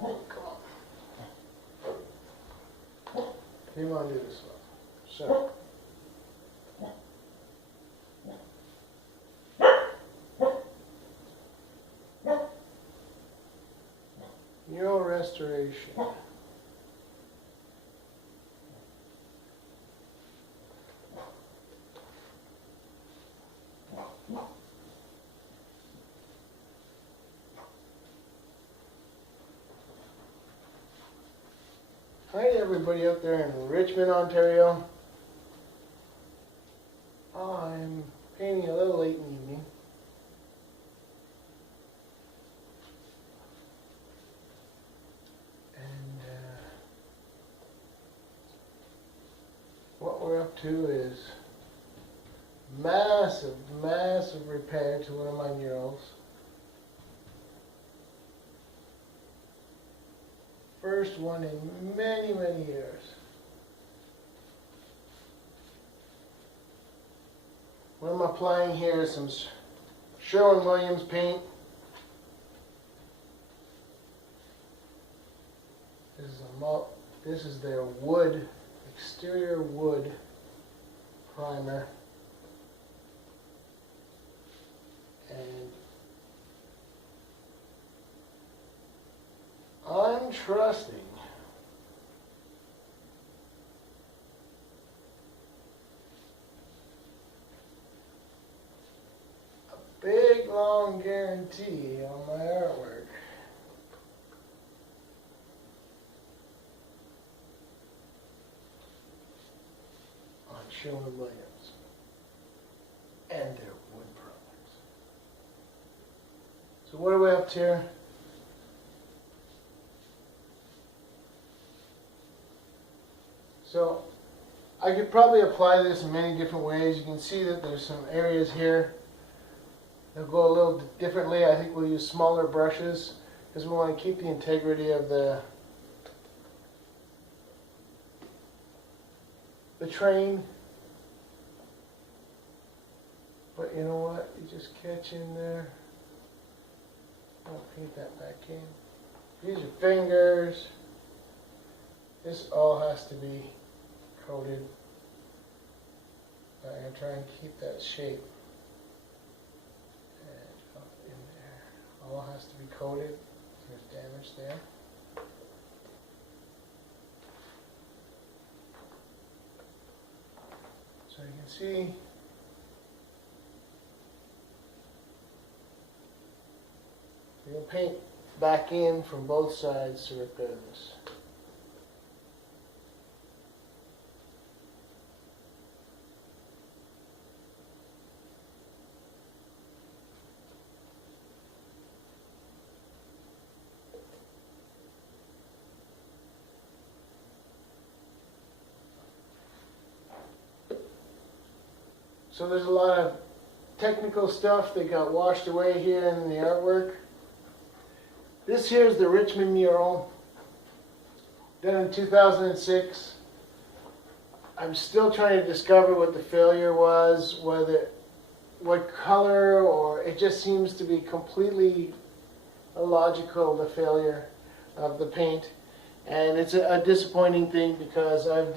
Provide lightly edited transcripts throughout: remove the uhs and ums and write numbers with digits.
Come on, do this one. So. Mural Restoration. Hi everybody out there in Richmond, Ontario. I'm painting a little late in the evening. And what we're up to is massive repair to one of my murals. First one in many years. What I'm applying here is some Sherwin-Williams paint. This is their wood, exterior wood primer. And I'm trusting a big long guarantee on my artwork. On Sherwin-Williams and their wood products. So what are we up to here? So I could probably apply this in many different ways. You can see that there's some areas here that go a little differently. I think we'll use smaller brushes because we want to keep the integrity of the train. But you know what? You just catch in there. Don't paint that back in. Use your fingers. This all has to be coated. I'm going to try and keep that shape. And up in there. All has to be coated. There's damage there. So you can see you're going to paint back in from both sides to repair this. So there's a lot of technical stuff that got washed away here in the artwork. This here is the Richmond mural, done in 2006. I'm still trying to discover what the failure was, what color, or it just seems to be completely illogical, the failure of the paint. And it's a disappointing thing because I've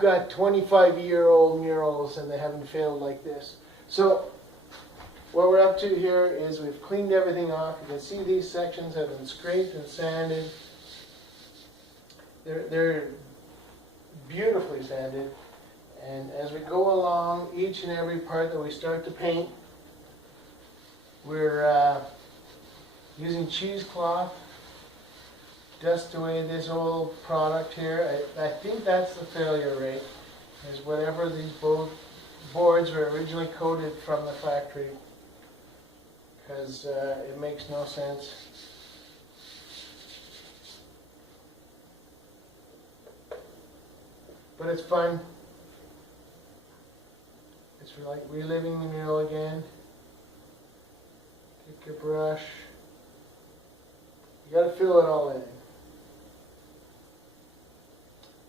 got 25-year-old murals and they haven't failed like this. So what we're up to here is we've cleaned everything off. You can see these sections have been scraped and sanded. They're beautifully sanded. And as we go along, each and every part that we start to paint, we're using cheesecloth. Dust away this old product here. I think that's the failure rate, is whatever these boards were originally coated from the factory, because it makes no sense. But it's fun. It's like reliving the mural again. Take your brush. You got to fill it all in.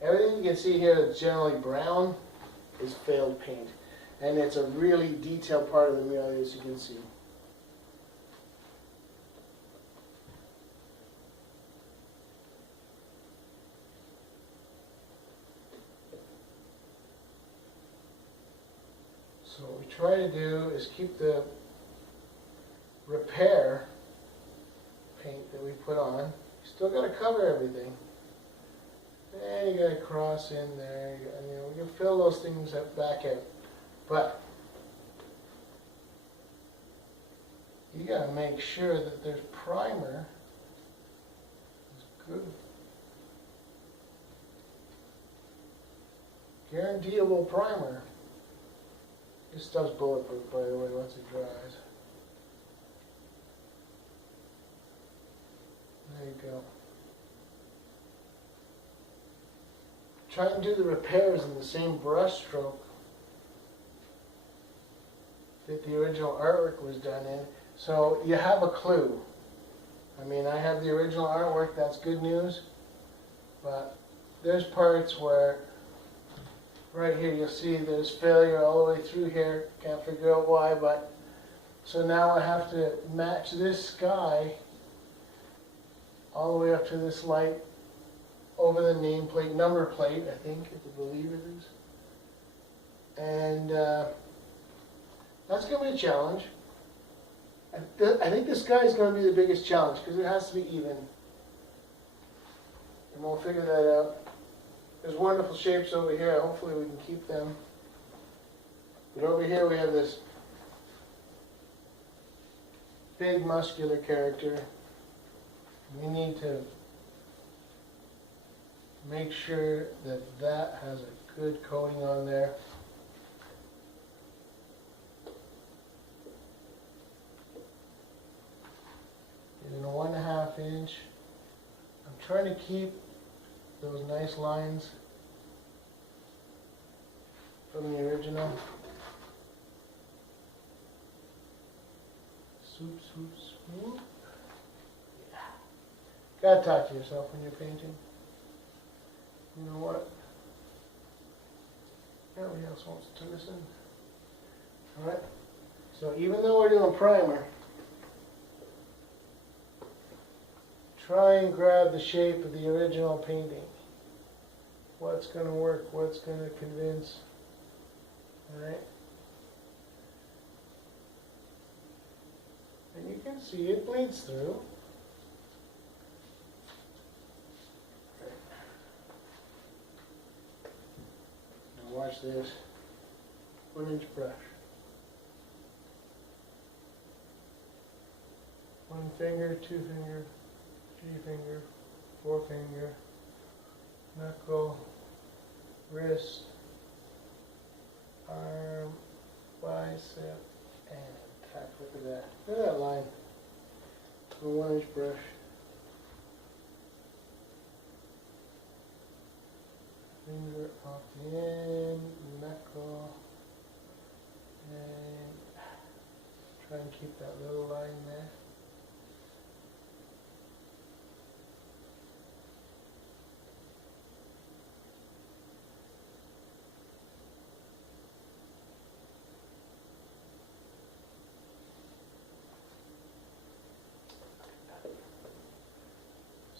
Everything you can see here that's generally brown is failed paint. And it's a really detailed part of the mural, as you can see. So what we try to do is keep the repair paint that we put on. You still got to cover everything. And you got to cross in there. And, you know, we can fill those things back out. But you got to make sure that there's primer. It's good. Guaranteeable primer. This stuff's bulletproof, by the way, once it dries. There you go. Try and do the repairs in the same brush stroke that the original artwork was done in, so you have a clue. I mean, I have the original artwork, that's good news, but there's parts where right here you'll see there's failure all the way through here. Can't figure out why, but so now I have to match this sky all the way up to this light over the nameplate, number plate, I think, I believe it is. And that's going to be a challenge. I think this sky is going to be the biggest challenge because it has to be even. And we'll figure that out. There's wonderful shapes over here. Hopefully we can keep them. But over here we have this big muscular character. We need to make sure that that has a good coating on there. In a 1.5 inch. I'm trying to keep those nice lines from the original. Swoop, swoop, swoop. Yeah. Gotta talk to yourself when you're painting. You know what? Nobody else wants to listen. Alright? So even though we're doing primer, try and grab the shape of the original painting. What's going to work, what's going to convince. Alright? And you can see it bleeds through. Now watch this. 1-inch brush. 1 finger, 2 finger, 3 finger, 4 finger, knuckle, wrist, arm, bicep, and tap. Look at that. Look at that line. A 1-inch brush. Finger off the end, knuckle, and try and keep that little line there.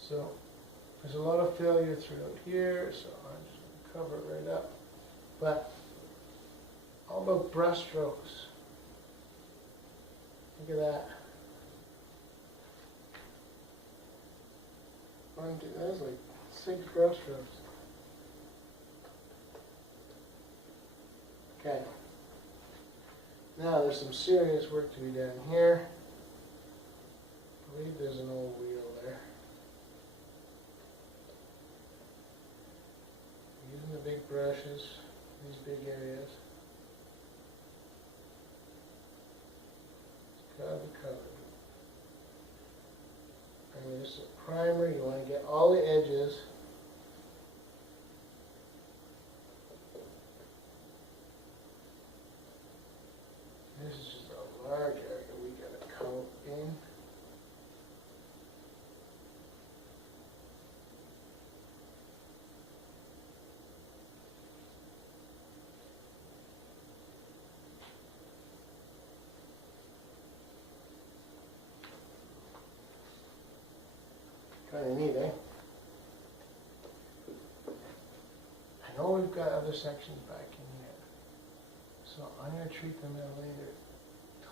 So there's a lot of failure throughout here, so I'm just going to cover it right up. But all about brush strokes. Look at that. That's like 6 brush strokes. Okay. Now there's some serious work to be done here. I believe there's an old wheel there. Using the big brushes, these big areas. It's got to be covered. And this is a primer, you want to get all the edges. This is just a large area we got to coat in. Kind of neat, eh? I know we've got other sections back in here. So I'm going to treat them at a later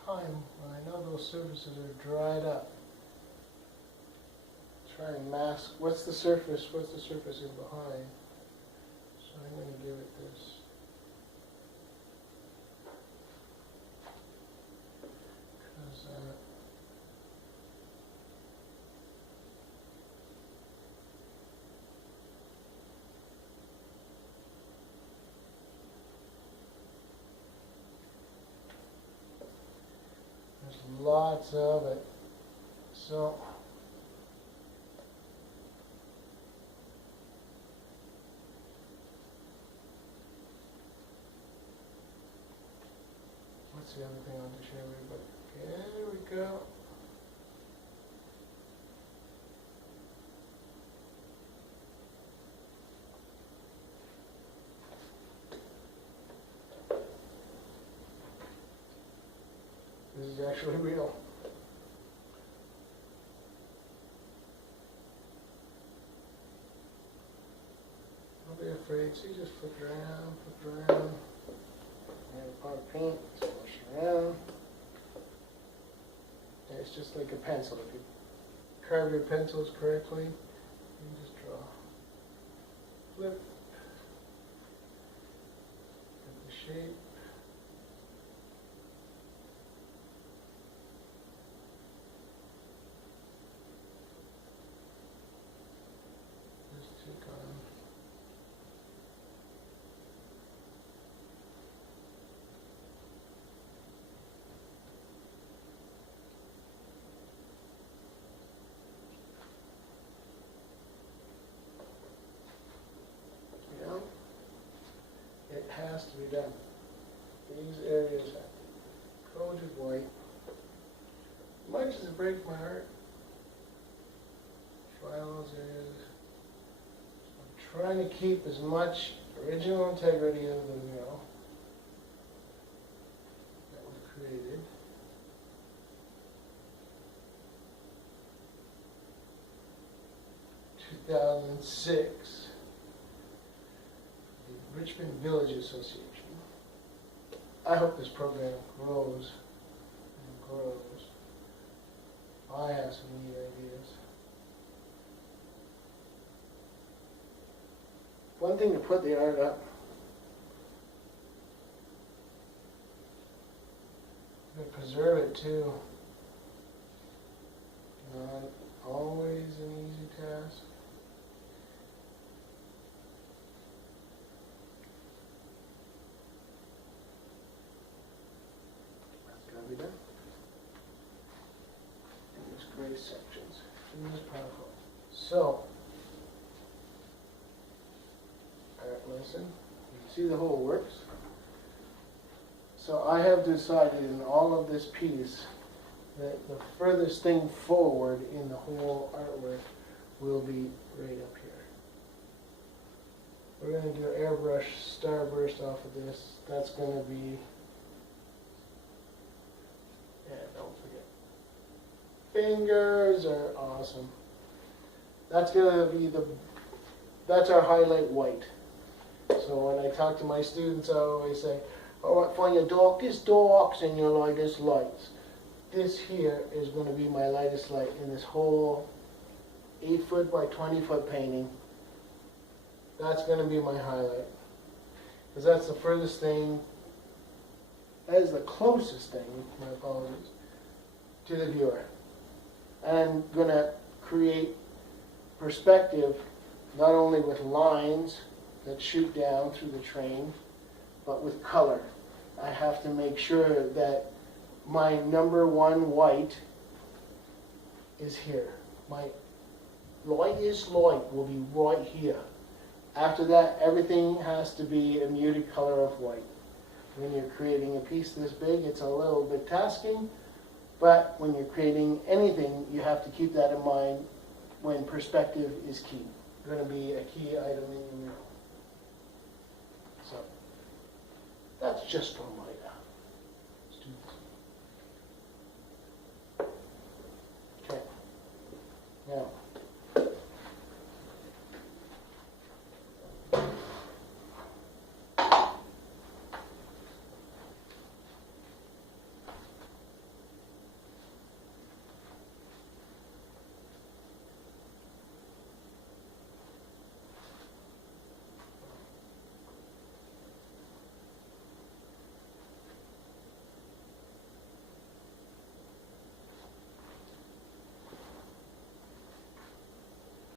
time when I know those surfaces are dried up. Try and mask, what's the surface in behind? So I'm going to give it this. Because there's lots of it. So what's the other thing I want to share with you? But there we go. This is actually real. Don't be afraid. See, just flip it around. And a pot of paint, splash it around. And it's just like a pencil. If you carve your pencils correctly, you can just draw. Flip. Get the shape. Just take on. It has to be done. These areas have to be coated white. As much as it breaks my heart, try those areas. I'm trying to keep as much original integrity of the mural that was created. In 2006. Richmond Village Association. I hope this program grows and grows. I have some neat ideas. One thing to put the art up. I'm going to preserve it too. Not always an easy task. Be done. And there's gray sections. And this powerful. So, art lesson. You can see the whole works. So I have decided in all of this piece that the furthest thing forward in the whole artwork will be right up here. We're going to do an airbrush starburst off of this. That's going to be, yeah, don't forget. Fingers are awesome. That's going to be that's our highlight white. So when I talk to my students, I always say, all right, find your darkest darks and your lightest lights. This here is going to be my lightest light in this whole 8-foot by 20-foot painting. That's going to be my highlight. Because that's the furthest thing, that is the closest thing, my apologies, to the viewer. And I'm going to create perspective not only with lines that shoot down through the train, but with color. I have to make sure that my number one white is here. My lightest light will be right here. After that, everything has to be a muted color of white. When you're creating a piece this big, it's a little bit tasking, but when you're creating anything, you have to keep that in mind when perspective is key. It's going to be a key item in your mural. So, that's just for my students. Okay. Now,